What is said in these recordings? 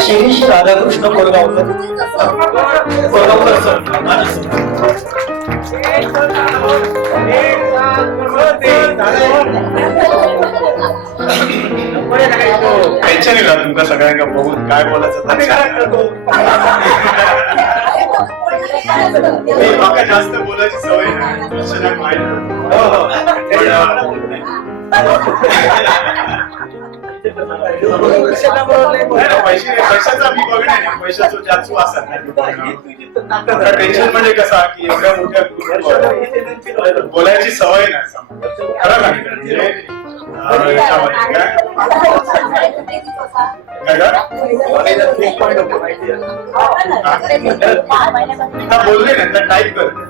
Shri Radhakrishna Koregaonkar Koregaonkar sir माझे tension येईल तुमका सगळ्यांना बघून काय बोलायचं माका जास्त बोलायची सवय नाही दर्शनाक माहीत पैशाचा मी बघणार पैशाचं जास्त टेन्शन म्हणजे कसा की एवढ्या मोठ्या बोलायची सवय नाही खरं ना बोलले ना तर टाईप करते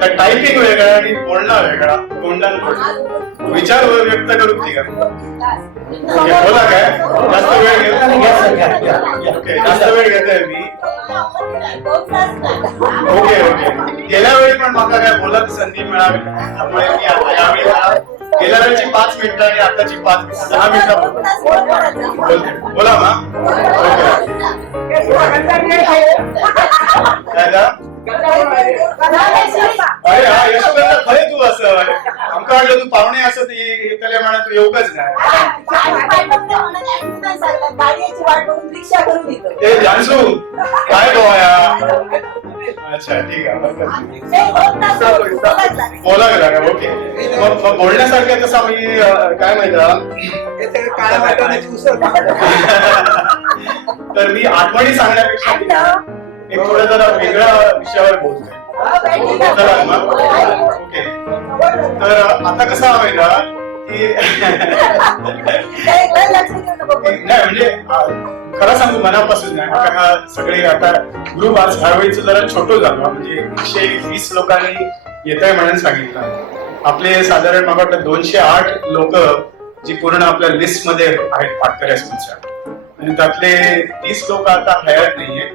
तर टायपिंग वेगळा आणि बोलणं वेगळा. बोलणं. विचार व्यक्त करू ठीक आहे. ओके, बोला काय? जास्त वेळ घेत ओके जास्त वेळ घेतोय मी. Okay okay. गेल्या वेळी पण मला काय बोलत संधी मिळावी. त्यामुळे मी आता यावेळी गेल्या वेळची पाच मिनिटं आणि आताची पाच मिनिटं. दहा मिनिटं बोलते. बोला मा काय का अरे हा यशोगंधा खरे तू असं आमका वाटलं तू पाहुणे असं ती त्याला म्हणा तू येऊकच नाही ते जानसू काय गोवाया अच्छा ठीक आहे. बोला गेला ओके मग मग बोलण्यासारखं तसं मी अं, काय माहिती तर मी आठवणी सांगण्यापेक्षा एक थोडं जरा वेगळ्या विषयावर बोलतोय. ओके. तर आता कसं हवंय ना की? नाही म्हणजे खरं सांगू मनापासून नाही. हा सगळे आता ग्रुप आज ह्यावेळीच जरा छोटं झालं. म्हणजे एकशे वीस लोकांनी येत आहे म्हणून सांगितलं. आपले साधारण मला वाटतं दोनशे आठ लोक जी पूर्ण आपल्या लिस्टमध्ये आहेत पाटकर आणि त्यातले तीस लोक आता हयात नाहीये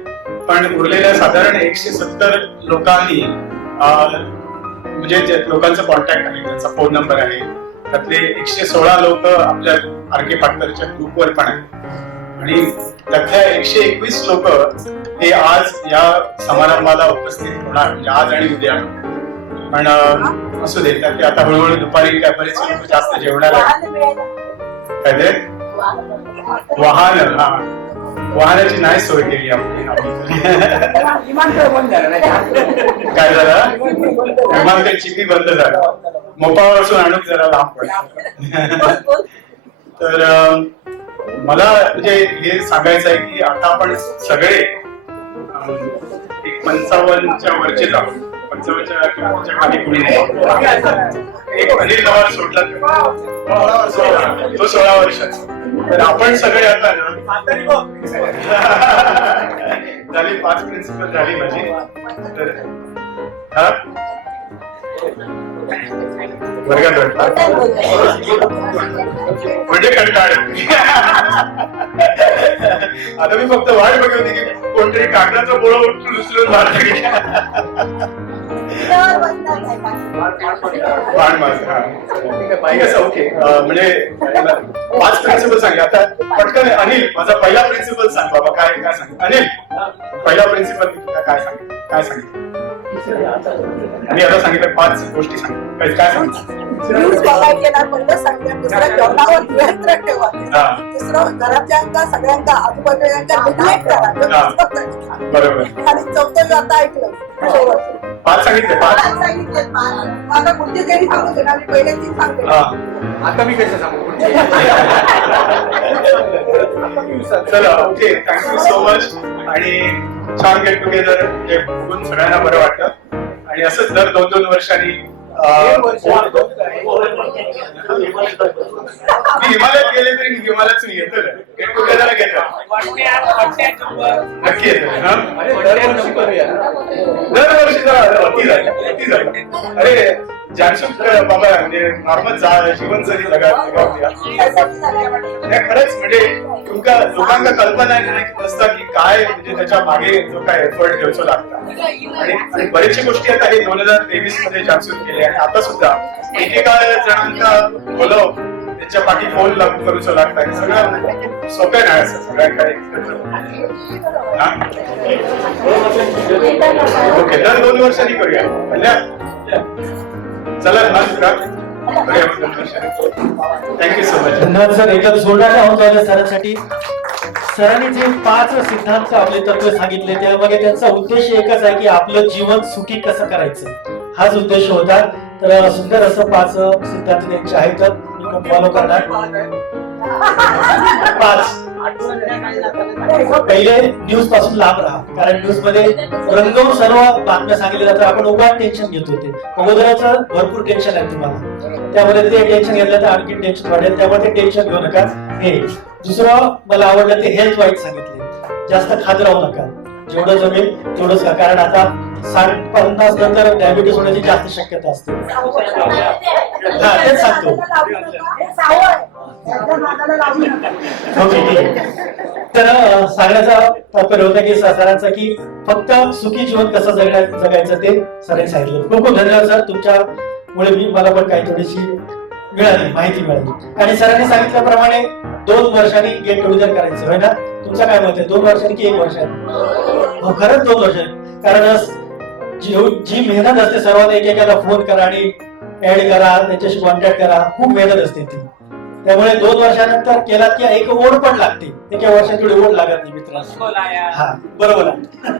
पण उरलेल्या साधारण एकशे सत्तर लोकांनी म्हणजे लोकांचा कॉन्टॅक्ट आहे त्यांचा फोन नंबर आहे त्यातले एकशे सोळा लोक आपल्या आरके पाटकरच्या ग्रुपवर पण आहेत. आणि त्यातल्या एकशे एकवीस लोक हे आज या समारंभाला उपस्थित होणार म्हणजे आज आणि उद्या. पण असू दे तर ते आता हळूहळू दुपारी काय बरेच लोक जास्त जेवणार आहेत काय ते? वाहन हा. वाहनाची नाही सोय केली आपली. काय झालं? विमानतळ चिपी बंद झालं. मोपापासून आणून जरा लांब पडलं. तर मला म्हणजे हे सांगायचं आहे की आता आपण सगळे एक पंचावन्नच्या वरचे जाऊ. पंचावन्नच्या किंवा त्याच्याखाली कुणी नाही. एक अनिल नवाल सोडला. तो सोळा वर्षाचा तर आपण सगळे आता झाली पाच प्रिन्सिपल झाली माझी. तर हा? वर्गात म्हणजे कंटाळ. आता मी फक्त वाट बघत होती की कोणतरी कागदाचा बोळा उचलून उचलून मारत ओके म्हणजे पाच प्रिन्सिपल सांगे. आता पटकन अनिल माझा पहिला प्रिन्सिपल सांग बाबा काय काय सांग? अनिल पहिला प्रिन्सिपल काय सांग? काय सांगितलं मी आता सांगितलं पाच गोष्टी सांग. काय सांगितलं न्यूज बघायचे ना पहिलं सांगते दुसरं जेवणावर नियंत्रण ठेवा. तिसरं घरातल्यांका सगळ्यांका आजूबाजूल्यांका निग्लेक्ट करा. हा. आणि बरोबर. चौथं आता ऐकलं. पाच सांगितले पाच सांगितले तरी सांगू ना मी पहिले ती सांगते. हा. आता मी कसं सांगू? चला ओके. थँक्यू सो मच आणि छान गेट टुगेदर म्हणजे बघून सगळ्यांना बरं वाटतं आणि असंच दर दोन दोन वर्षांनी मी हिमालयात गेले तरी मी हिमालयात येतो घेतो नक्की येतो अरे दरवर्षी जरा अरे जानशूक बाबा म्हणजे नॉर्मल जीवन जरी जगा जगावूया त्यासाठी सगळ्या नाही खरंच म्हणजे तुमका लोकांना कल्पना नाही नसता की काय म्हणजे त्याच्यामागे जो काय एफर्ट ठेवचो लागता. आणि आणि गोष्टी आता हे दोन हजार तेवीसमध्ये जागसूत केले आणि आता सुद्धा एकेका जणांका बोलव त्याच्या पाठी फोन लागू करूचं लागतं. हे सगळं सोपं नाही असं सगळं काय ओके दर दोन वर्षांनी करूया. कल्याण चला मग करूया थँक्यू सो मच धन्यवाद सर. एकदा जोरदार आहोत झालं सरांसाठी. सरांनी जे पाच सिद्धांत आपले तत्व सांगितले त्यामध्ये त्यांचा उद्देश एकच आहे की आपलं जीवन सुखी कसं करायचं? हाच उद्देश होता. तर सुंदर असं पाच सिद्धांत त्यांचे आहेत. मी फॉलो करणार. पाच. पहिले न्यूजपासून लांब राहा. कारण न्यूजमध्ये रंगवून सर्व बातम्या सांगितल्या जातात. आपण उभा टेन्शन घेत होते. अगोदरच भरपूर टेन्शन आहे तुम्हाला. त्यामध्ये ते टेन्शन घेतलं तर आणखी टेन्शन वाढेल. त्यामुळे ते टेन्शन घेऊ नका. हे दुसरं मला आवडलं ते हेल्थ वाईट सांगितले. जास्त खात राहू नका. जेवढं जमेल तेवढंच का कारण आता साठ पन्नास नंतर डायबिटीस होण्याची जास्त शक्यता असते. हा तेच सांगतो. ओके ठीक आहे. तर सांगण्याचा तात्पर्य होता की सरांचा की फक्त सुखी जीवन कसं जगायचं ते सरांनी सांगितलं. खूप खूप धन्यवाद सर. तुमच्यामुळे मी मला पण काही थोडीशी मिळाली माहिती मिळाली. आणि सरांनी सांगितल्याप्रमाणे दोन वर्षांनी गेट टुगेदर करायचं होय ना? तुमचं काय मत आहे? दोन वर्षांनी की एक वर्षांनी? हो खरंच दोन वर्षांनी. कारण जी जी मेहनत असते सर्वात एकेकाला फोन करा आणि ऍड करा त्याच्याशी कॉन्टॅक्ट करा. खूप मेहनत असते ती. त्यामुळे दोन वर्षानंतर केलात की एक ओढ पण लागते. एका वर्षात तेवढी ओढ लागत नाही मित्रांनो. हा बरोबर आहे.